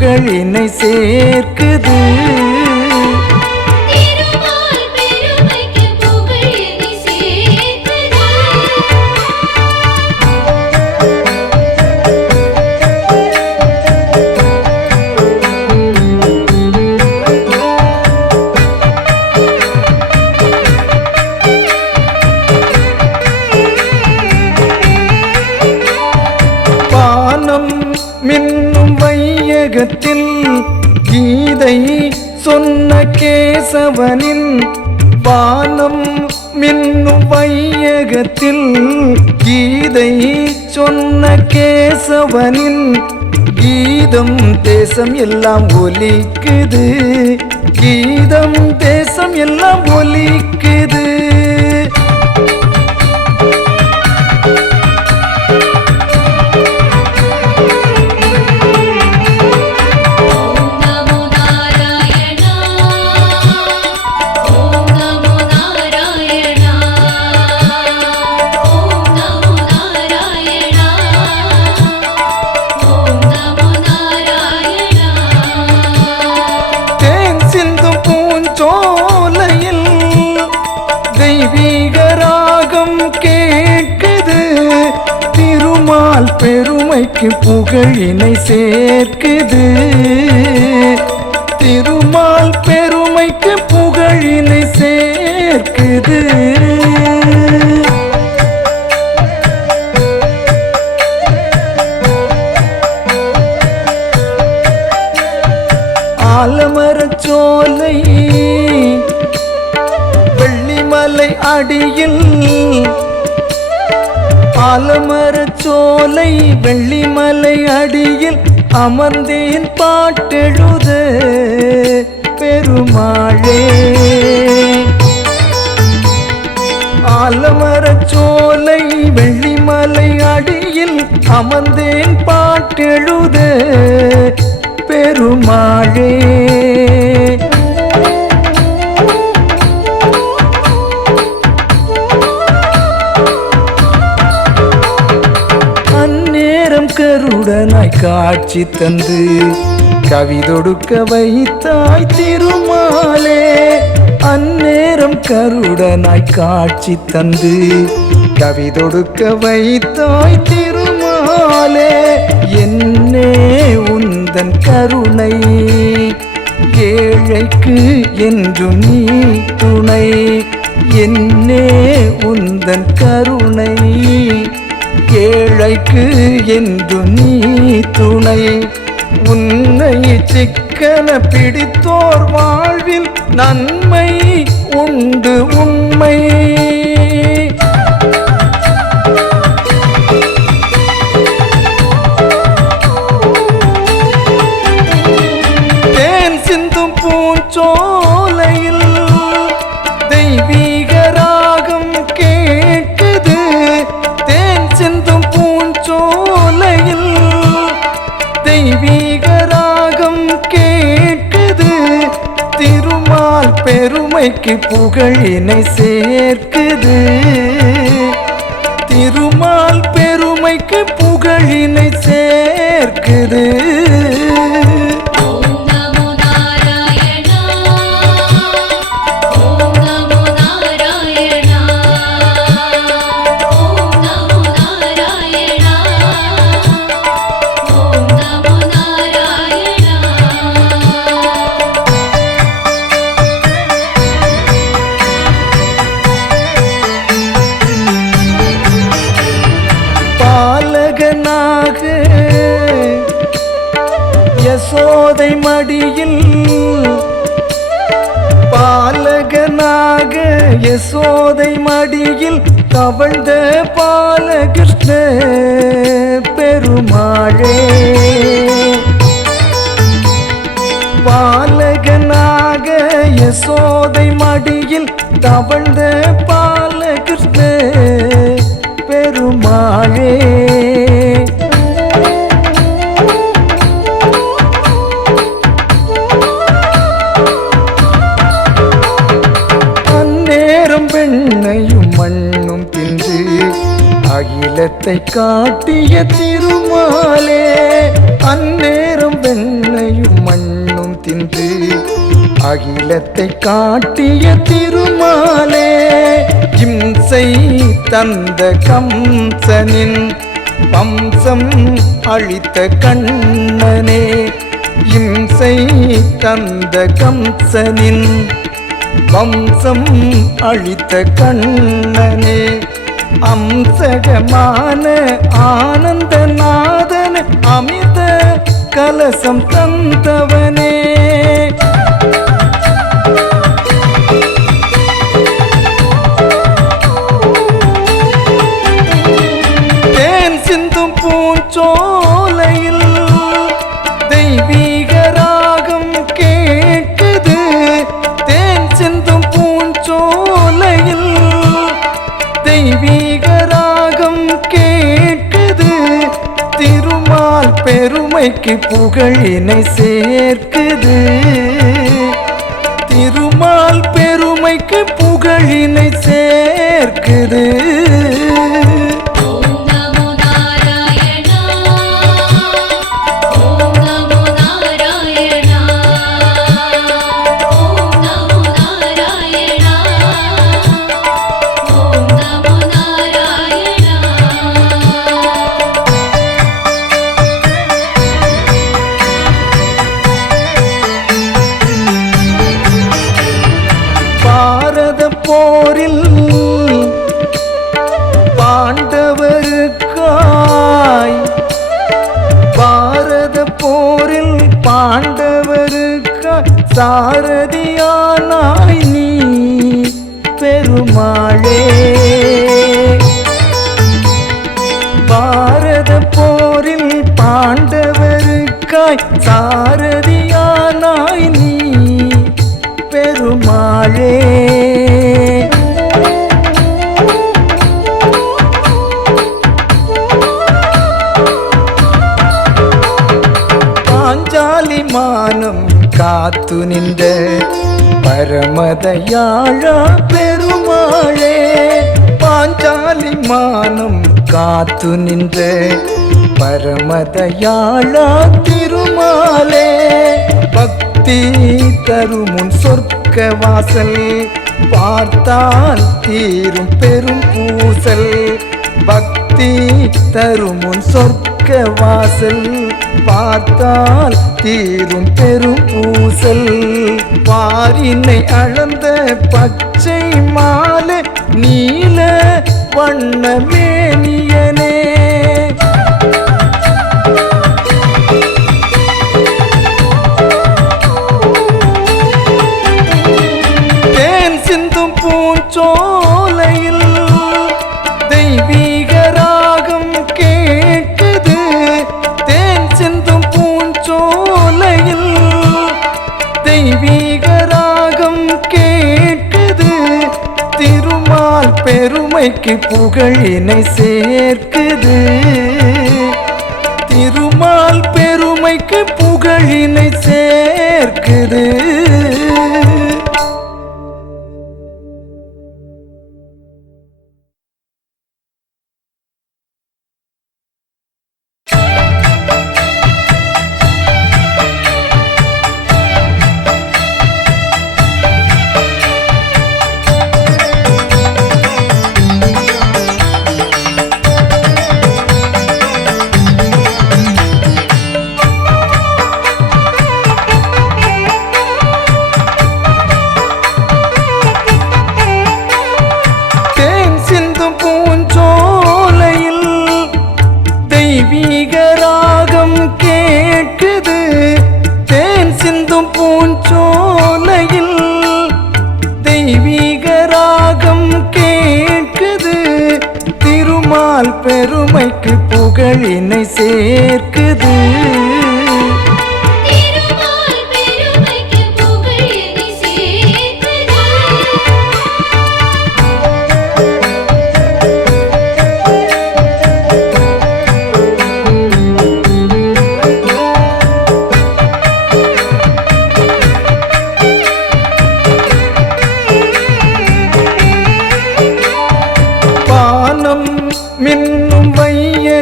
புகழினை சேர்க்க கீதத்தில் கீதை சொன்ன கேசவனின் வானம் மின்னும் வையகத்தில் கீதை சொன்ன கேசவனின் கீதம் தேசம் எல்லாம் ஒலிக்குது. கீதம் தேசம் எல்லாம் ஒலிக்குது. பெருமைக்கு புகழினை சேர்க்குது. திருமால் பெருமைக்கு புகழினை சேர்க்குது. அமர்ந்தேன் பாட்டெழுத பெருமாளே. ஆலமரச்சோலை வெள்ளிமலை அடியில் அமர்ந்த காட்சி தந்து கவிதொடுக்க வைத்தாய் திருமாலே. அந்நேரம் கருடனாய் காட்சி தந்து கவிதொடுக்க வைத்தாய் திருமாலே. என்னே உந்தன் கருணை ஏழைக்கு என்றும் நீ துணை. என்னே உந்தன் கருணை ஏழைக்கு என்று நீ துணை. உன்னை சிக்கன பிடித்தோர் வாழ்வில் நன்மை உண்டு உண்மை. பெருமைக்கு புகழினை சேர்க்குது. திருமால் பெருமைக்கு புகழினை சேர்க்குது. யசோதை மடியில் தவழ்ந்த பாலகிருஷ்ண பெருமாளே. பாலகனாக யசோதை மடியில் தவழ்ந்த காட்டிய திருமாலே இம்சை தந்த கம்சனின் வம்சம் அழித்த கண்ணனே இம்சை தந்த கம்சனின் வம்சம் அழித்த கண்ணனே அம்சகமான ஆனந்தநாதன் அமித கலசம் தந்தவனே. பெருமைக்கு புகழினை சேர்க்குது. திருமால் பெருமைக்கு புகழினை சேர்க்குது. சாரதியானாய் நீ பெருமாளே. பாஞ்சாலி மானம் காத்து நின்ற பரமதயாழா பெருமாளே. பாஞ்சாலி மானம் காத்து நின்ற பரமதயாழா திருமாலே தருமுன் சொர்க்க வாசல். பார்த்தால் தீரும் பெரும் பூசல். பக்தி தருமுன் சொர்க்க வாசல். பார்த்தால் தீரும் பெரும் பூசல். பாரினை அளந்த பச்சை மாலை நீல வண்ணமே நீ பூஞ்சோலையில் தெய்வீக ராகம் கேட்குது. தேன் சிந்தும் பூஞ்சோலையில் தெய்வீக ராகம் கேட்குது. திருமால் பெருமைக்கு புகழினை சேர்க்குது. திருமால் பெருமைக்கு புகழினை சேர்க்குது.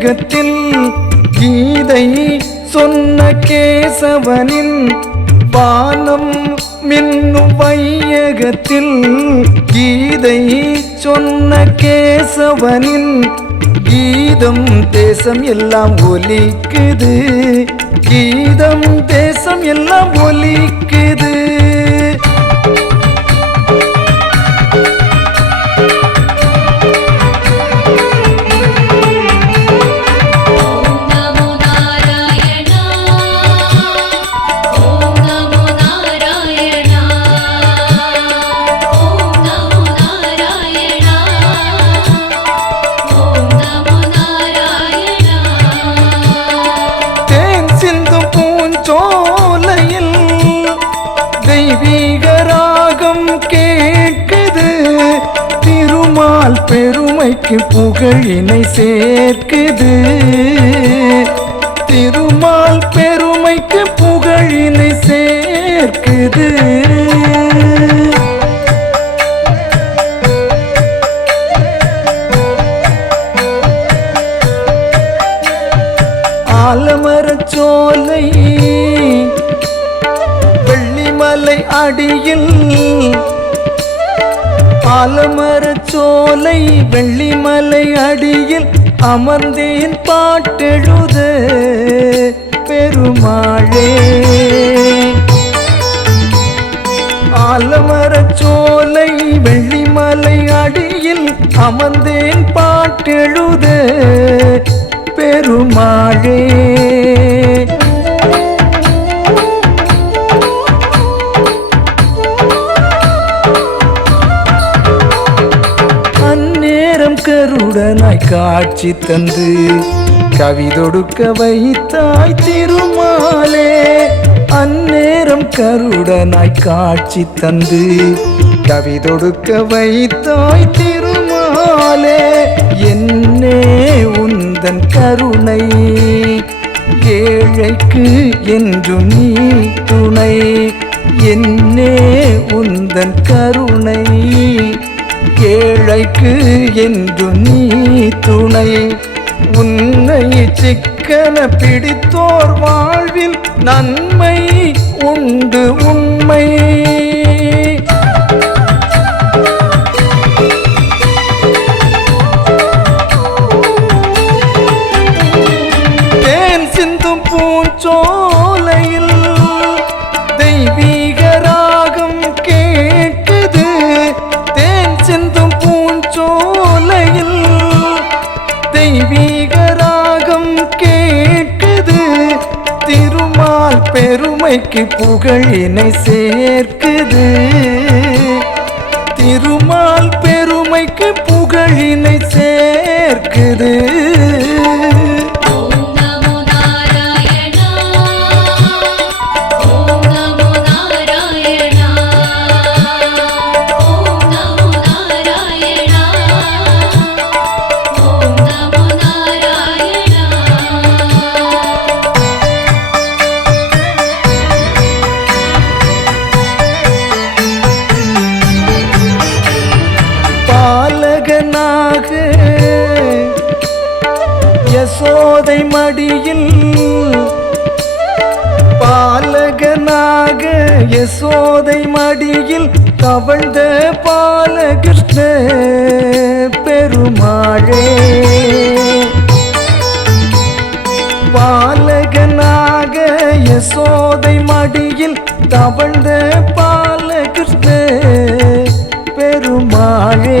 வையகத்தில் கீதை சொன்ன கேசவனின் பானம் மின்னும் வையகத்தில் கீதை சொன்ன கேசவனின் கீதம் தேசம் எல்லாம் ஒலிக்குது. கீதம் தேசம் எல்லாம் ஒலிக்குது. பெருமைக்கு புகழினை சேர்க்குது. திருமால் பெருமைக்கு புகழினை சேர்க்குது. பாட்டெழுது பெருமாளே. ஆலமரச் சோலை வெள்ளிமலை அடியில் அமர்ந்தேன் பாட்டெழுது பெருமாளே. அந்நேரம் கருடனாய் காட்சி தந்து கவிதொடுக்க வைத்தாய் திருமாலே. அந்நேரம் கருடனாய் காட்சி தந்து கவிதொடுக்க வைத்தாய் திருமாலே. என்னே உந்தன் கருணை ஏழைக்கு என்றும் நீ துணை. என்னே உந்தன் கருணை ஏழைக்கு என்று நீ துணை. உன்னை சிக்கன பிடித்தோர் வாழ்வில் நன்மை உண்டு உண்மை. பெருமைக்கு புகழினை சேர்க்குது. திருமால் பெருமைக்கு புகழினை சேர்க்குது. சோதை மடியில் தவழ்ந்த பாலகிருஷ்ண பெருமாளே.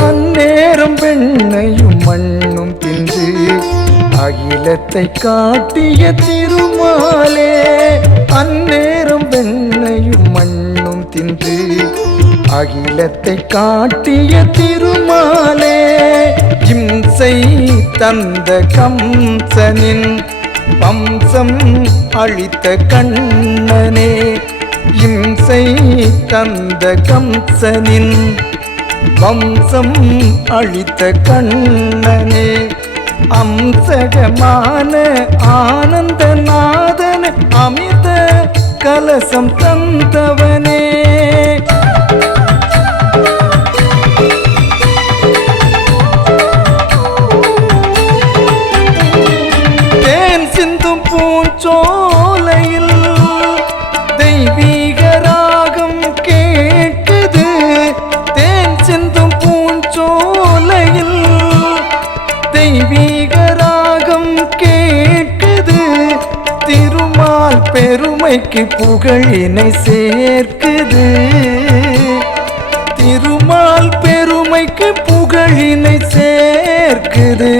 அந்நேரம் பெண்ணையும் மண்ணும் தின்று அகிலத்தை காட்டிய திரு அகிலத்தை காட்டிய திருமாலே இம்சை தந்த கம்சனின் வம்சம் அழித்த கண்ணனே இம்சை தந்த கம்சனின் வம்சம் அழித்த கண்ணனே. அம்சகமான ஆனந்தநாதன் அமித கலசம் தந்தவனே பெருமைக்கு புகழினை சேர்க்குது. திருமால் பெருமைக்கு புகழினை சேர்க்குது.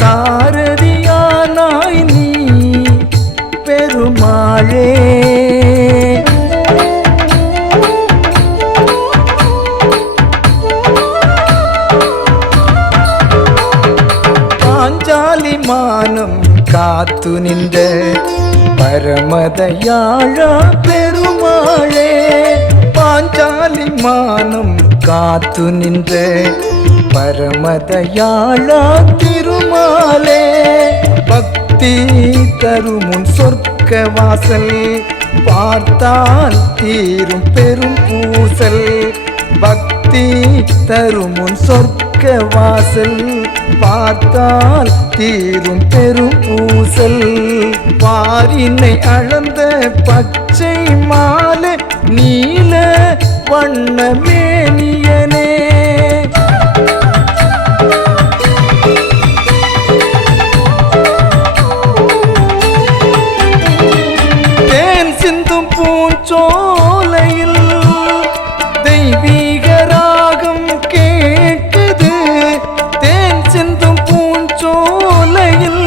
சாரதியானாய் நீ பெருமாளே. பாஞ்சாலி மானம் காத்து நின்ற பரமதையாழா பெருமாளே. பாஞ்சாலி மானம் காத்து நின்ற பரமதையாழா திருமா பக்தி தருமுன் சொர்க்க வாசல். பார்த்தால் தீரும் பெரும் பூசல். பக்தி தருமுன் சொர்க்க வாசல். பார்த்தால் தீரும் பெரும் பூசல். பாரினை அளந்த பச்சை மாலை நீல வண்ணமேனியனே தேன் சிந்தும் பூஞ்சோலையில் தெய்வீக ராகம் கேட்குது. தேன் சிந்தும் பூஞ்சோலையில்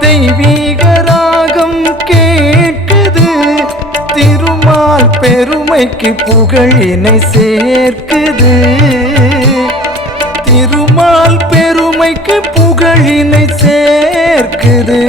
தெய்வீக ராகம் கேட்குது. திருமால் பெருமைக்கு புகழினை சேர்க்குது. திருமால் பெருமைக்கு புகழினை சேர்க்குது.